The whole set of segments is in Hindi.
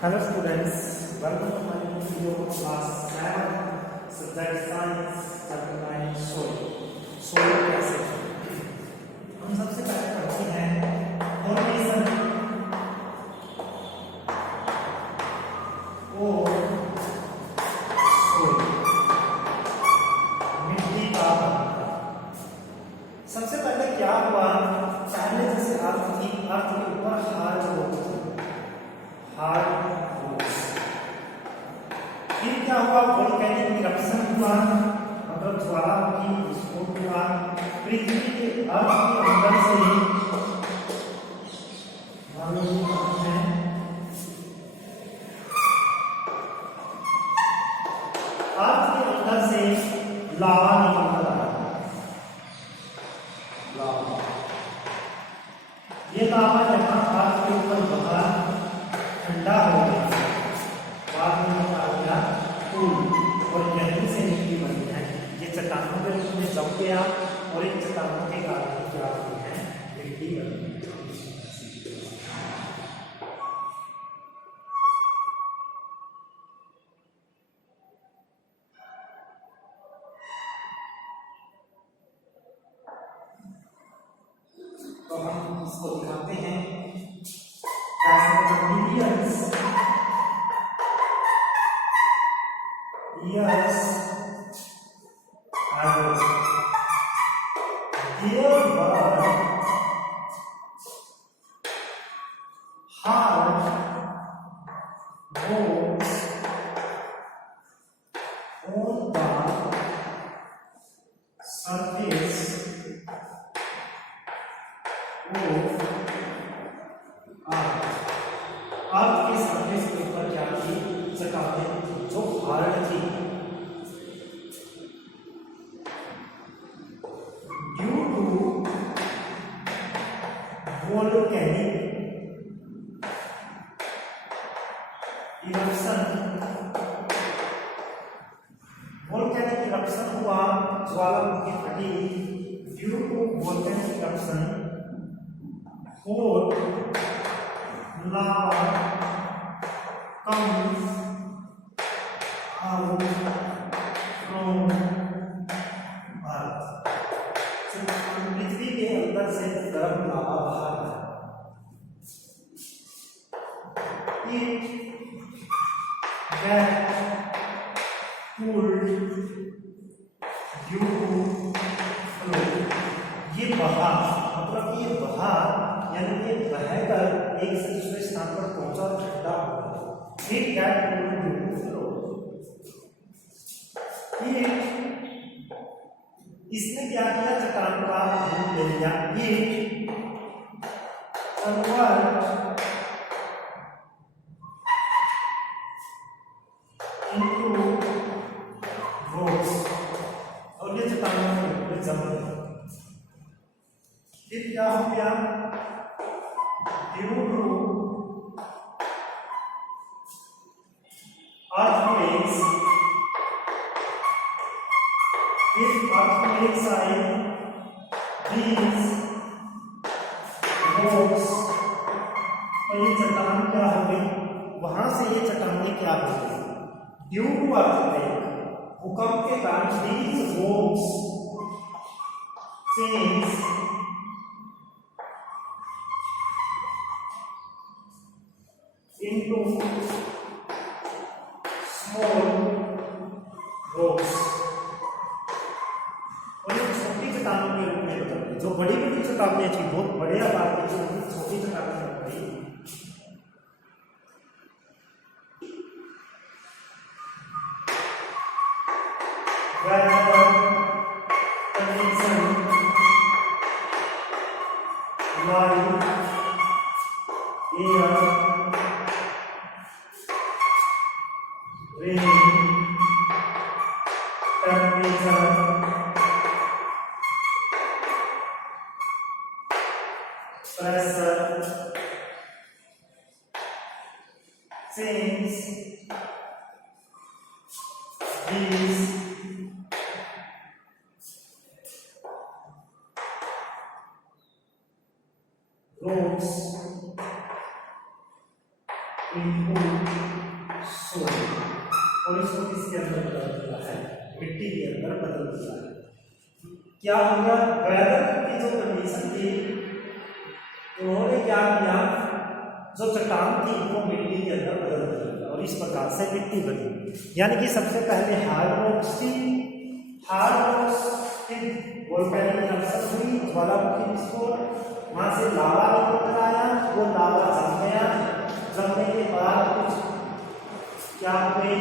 Hello students, welcome to my new video of class 7 subject science chapter 9 soil कैसे हम सबसे पहले पढ़ते हैं फॉर्मेशन और सोइल मिट्टी का सबसे पहले क्या हुआ पहले जैसे अर्थ के ऊपर हार्ड फिर क्या हुआ वोल्केनिक इरप्शन हुआ मतलब ज्वालामुखी विस्फोट हुआ पृथ्वी के अर्थ के अंदर से अर्थ के अंदर से लावा निकल रहा है लावा ये लावा जहाँ अर्थ के ऊपर बहा ठंडा हो गया बाद में क्या हो गया फूल और यहीं से मिट्टी बनी है ये चट्टानों के रूप में जम गया और इन चट्टानों के कारण क्या हुई है मिट्टी बनी तो हम इसको दिखाते हैं millions years ago there were hard bones on the surface of अर्थ के सरफेस के ऊपर क्या थी चट्टानें जो हार्ड थी ड्यू टू वोल्केनिक इरप्शन हुआ ज्वालामुखी फटी due to volcanic eruption hot lava comes out from earth पृथ्वी के अंदर से गर्म लावा बाहर it get cooled due to flow ये बहा मतलब ये बहा यानी ये बहकर एक से दूसरे स्थान पर पहुंचा ठंडा हो गया फिर क्या इसने क्या किया चट्टान का रूप ले लिया into rocks और ये चट्टानों में जम गया फिर क्या हो गया due to earthquakes if earthquakes are these rocks और ये चट्टान क्या हो गई वहां से ये चट्टानें क्या हो गई ड्यू टू earthquake भूकंप के कारण these rocks change into small rocks और ये छोटी चट्टानों के रूप में बदल गई जो बड़ी बड़ी चट्टानें थी बहुत बड़े आकार की छोटी चट्टानें बन गई pressure change these rocks into soil, और इसको किसके अंदर बदल दिया है, मिट्टी के अंदर बदल दिया है। क्या हो गया, वेदर की जो कंडीशन थी उन्होंने क्या किया, जो चट्टान थी वो मिट्टी के अंदर बदल दिया और इस प्रकार से मिट्टी बनी। यानी कि सबसे पहले हार्ड रॉक्स थी, हार्ड रॉक्स की वोल्केनिक इरप्शन हुई, ज्वालामुखी विस्फोट, वहां से लावा निकल आया, वो लावा जम गया, जमने के बाद कुछ क्या हुए,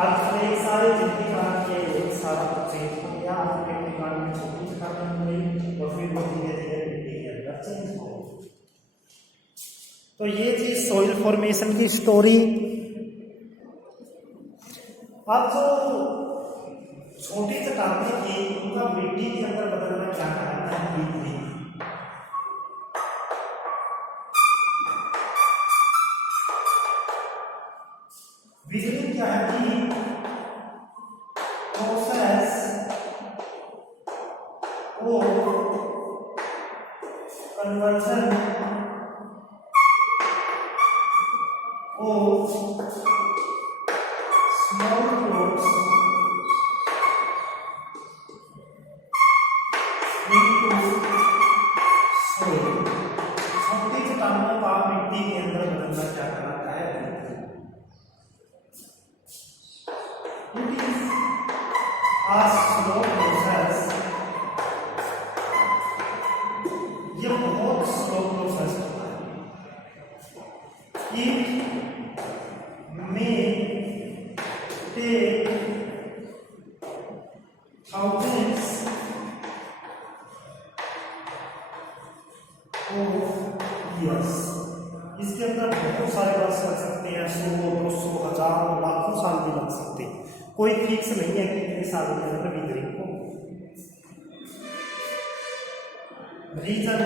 अर्थक्वेक्स आए जिनके कारण ये सारा कुछ चेंज हो गया, अर्थक्वेक के कारण छोटी चट्टानें बन गई और फिर वो धीरे धीरे मिट्टी के अंदर चेंज हो गई। तो ये थी सोइल फॉर्मेशन की स्टोरी। अब जो छोटी चट्टानें थी उनका मिट्टी के अंदर बदलना क्या कहलाता है, वीथनिंग। वीथनिंग क्या है कि प्रोसेस और conversion of small rocks into soil। छोटी चट्टानों का मिट्टी के अंदर बदलना क्या कहलाता है, it is a slow process। ये बहुत स्लो प्रोसेस होता है। It may take thousands of years। इसके अंदर बहुत सारे वर्ष लग सकते हैं, 100, 200, 1000, लाखों साल भी लग सकते हैं। कोई फिक्स नहीं है कि कितने साल के अंदर वीथनिंग को। रीजन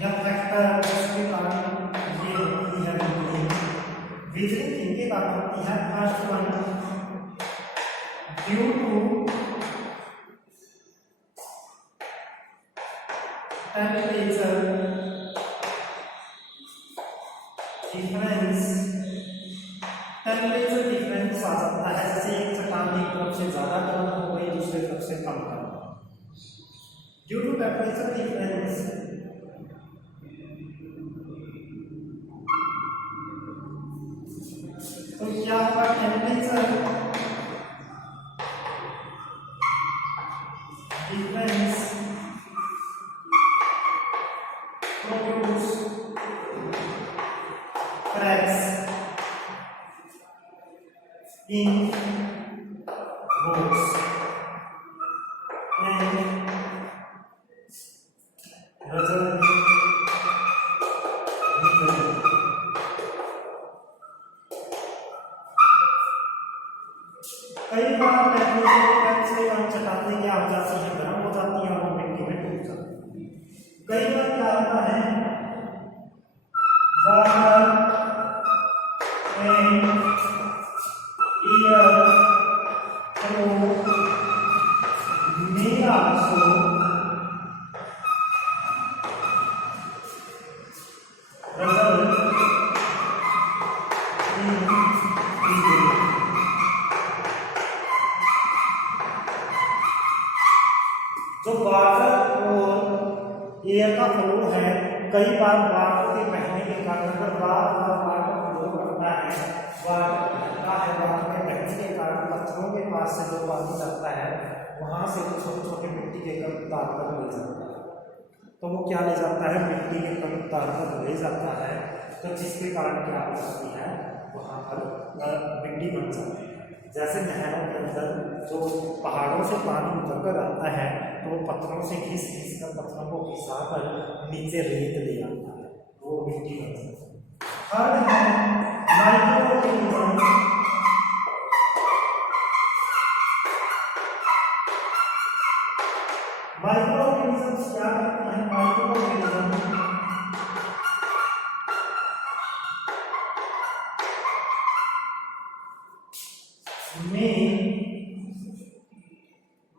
या फैक्टर जिसके कारण ये होती है वीथनिंग, इनके कारण होती है। First one, due to temperature difference. Temperature difference आ सकता है, जैसे एक चट्टान एक तरफ से ज्यादा गर्म हो गई, दूसरी तरफ से कम गर्म। ड्यू टू टेम्परेचर डिफरेंस तो क्या होगा, temperature difference produce cracks in rocks and result कई बार टेम्परेचर से चट्टानें क्या हो जाती हैं, गर्म हो जाती हैं और वो मिट्टी में डूब जाती हैं। कई बार क्या होता है, water and air flow may also result in freezing। जो वाटर और एयर का फ्लो है, कई बार वाटर के बहने के कारण अगर बार-बार वाटर फ्लो करता है, वाटर बहता है, वाटर के बहने के कारण पत्थरों के पास से जो पानी जाता है वहां से वो छोटे-छोटे मिट्टी के कण उतार कर ले जाता है। तो वो क्या ले जाता है, मिट्टी के कण उतार कर ले जाता है, तो जिसके कारण क्या हो जाती है, वहां पर मिट्टी बन जाती है। जैसे नहरों के अंदर जो पहाड़ों से पानी उतर कर आता है तो वो पत्थरों से घिस घिस कर, पत्थरों को घिसा कर नीचे रेत ले आता है, वो मिट्टी बन जाती है। थर्ड है माइक्रोऑर्गेनिज्म। माइक्रोऑर्गेनिज्म क्या करते हैं, माइक्रोऑर्गेनिज्म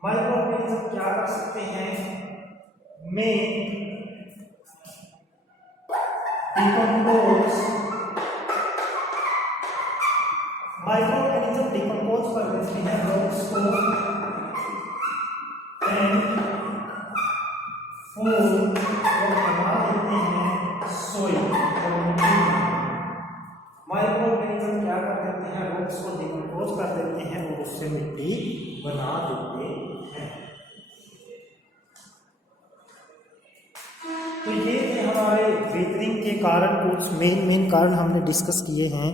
माइक्रोऑर्गेनिज्म क्या कर सकते हैं, में डिकम्पोज माइक्रोऑर्गेनिज्म डिकम्पोज कर देते हैं रॉक्स को एंड फॉर्म और बना देते हैं सोइल और मिट्टी। माइक्रोऑर्गेनिज्म क्या कर देते हैं, रॉक्स को डिकम्पोज कर देते हैं और उससे मिट्टी बना देते हैं। तो ये थे हमारे वेदरिंग के कारण, कुछ मेन कारण हमने डिस्कस किए हैं।